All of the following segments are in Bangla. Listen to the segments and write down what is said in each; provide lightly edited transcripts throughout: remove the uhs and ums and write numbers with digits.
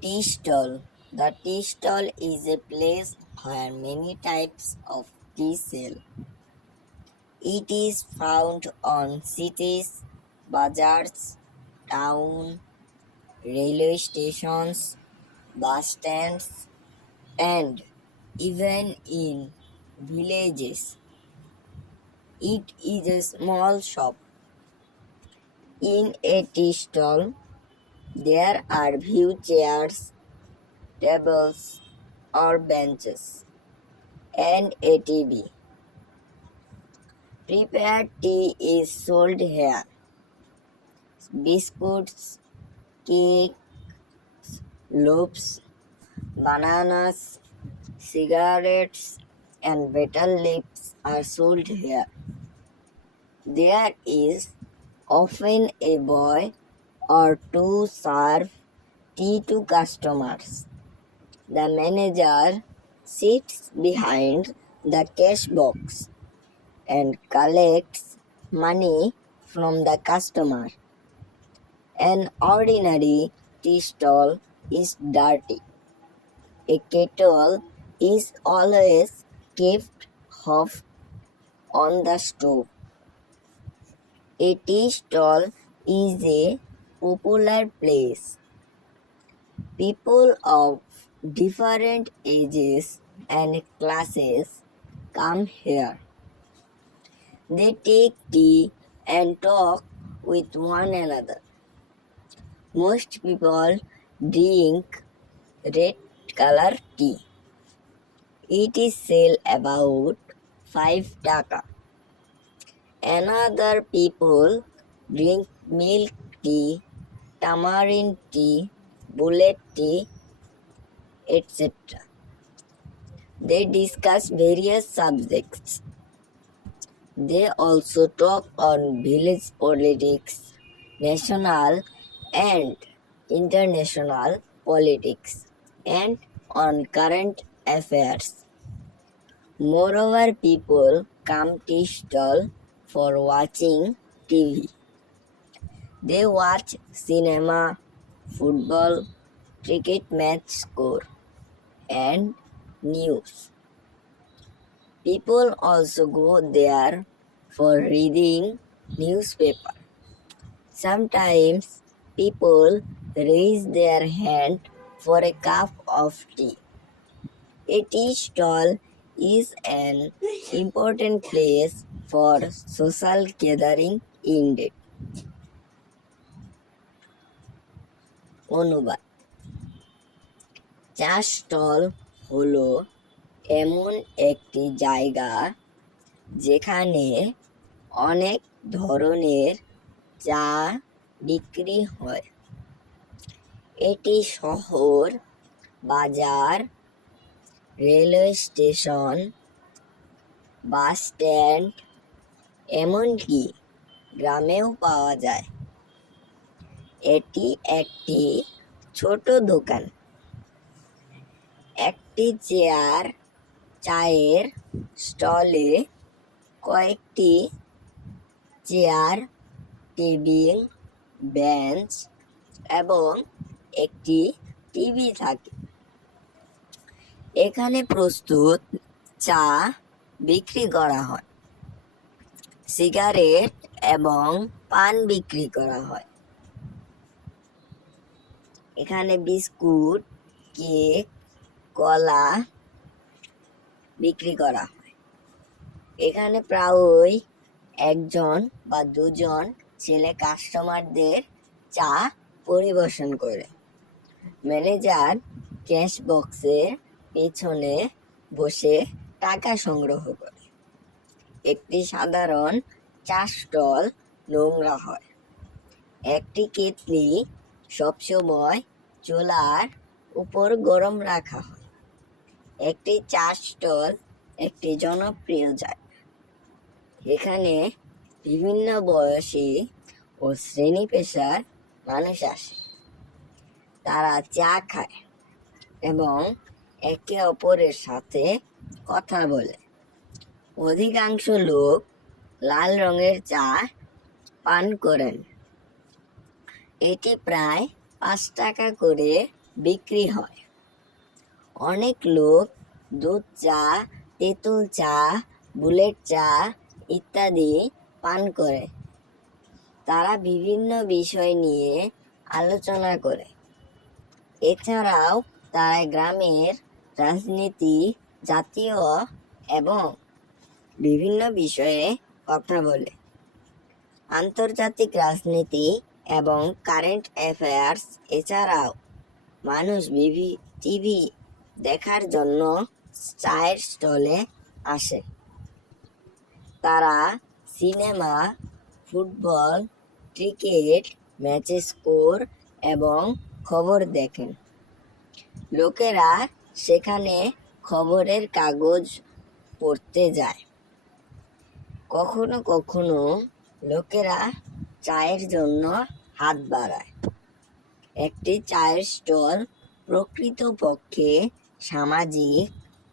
Tea stall. The tea stall is a place where many types of tea sell. It is found on cities, bazaars, town, railway stations, bus stands, and even in villages. It is a small shop. In a tea stall, there are few chairs, tables, or benches, and a TV. Prepared tea is sold here. Biscuits, cake, loaves, bananas, cigarettes, and betel leaves are sold here. There is often a boy or two serve tea to customers. The manager sits behind the cash box and collects money from the customer. An ordinary tea stall is dirty. A kettle is always kept hot on the stove. A tea stall is a popular place. People of different ages and classes come here. They take tea and talk with one another. Most people drink red color tea. It is sell about 5 taka. Another people drink milk tea, tamarind tea, bullet tea, etc. They discuss various subjects. They also talk on village politics, national and international politics, and on current affairs. Moreover, people come to stall for watching TV. They watch cinema, football, cricket match score, and news. People also go there for reading newspaper. Sometimes people raise their hand for a cup of tea. A tea stall is an important place for social gathering indeed. অনুবাদ চা স্টল হলো এমন একটি জায়গা যেখানে অনেক ধরনের চা বিক্রি হয়। এটি শহর, বাজার, রেলওয়ে স্টেশন, বাস স্ট্যান্ড, এমনকি গ্রামেও পাওয়া যায়। এটি একটি ছোট দোকান। একটি চায়ের স্টলে কয়েকটি চেয়ার, টেবিল, বেঞ্চ এবং একটি টিভি থাকে। এখানে প্রস্তুত চা বিক্রি করা হয়। সিগারেট এবং পান বিক্রি করা হয়। এখানে বিস্কুট, কেক, কলা বিক্রি করা হয়। এখানে প্রায়ই একজন বা দুজন ছেলে কাস্টমারদের চা পরিবেশন করে। ম্যানেজার ক্যাশ বক্সের পেছনে বসে টাকা সংগ্রহ করে। একটি সাধারণ চা স্টল নোংরা হয়। একটি কেতলি সবসময় চুলার উপর গরম রাখা হয়। একটি চা স্টল একটি জনপ্রিয় জায়গা। এখানে বিভিন্ন বয়সী ও শ্রেণী পেশার মানুষ আসে। তারা চা খায় এবং একে অপরের সাথে কথা বলে। অধিকাংশ লোক লাল রঙের চা পান করেন। এটি প্রায় 5 টাকা করে বিক্রি হয়। অনেক লোক দুধ চা, তেঁতুল চা, বুলেট চা ইত্যাদি পান করে। তারা বিভিন্ন বিষয় নিয়ে আলোচনা করে। এছাড়াও তারা গ্রামের রাজনীতি, জাতীয় এবং বিভিন্ন বিষয়ে কথা বলে। আন্তর্জাতিক রাজনীতি এবং কারেন্ট অ্যাফেয়ার্স এছাড়াও মানুষ টিভি দেখার জন্য চায়ের স্টলে আসে। তারা সিনেমা, ফুটবল, ক্রিকেট ম্যাচের স্কোর এবং খবর দেখেন। লোকেরা সেখানে খবরের কাগজ পড়তে যায়। কখনো কখনো লোকেরা চায়ের জন্য হাত বাড়ায়। একটি চায়ের স্টল প্রকৃতপক্ষে সামাজিক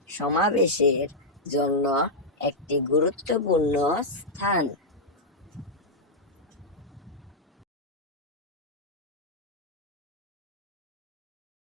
সমাবেশের জন্য একটি গুরুত্বপূর্ণ স্থান।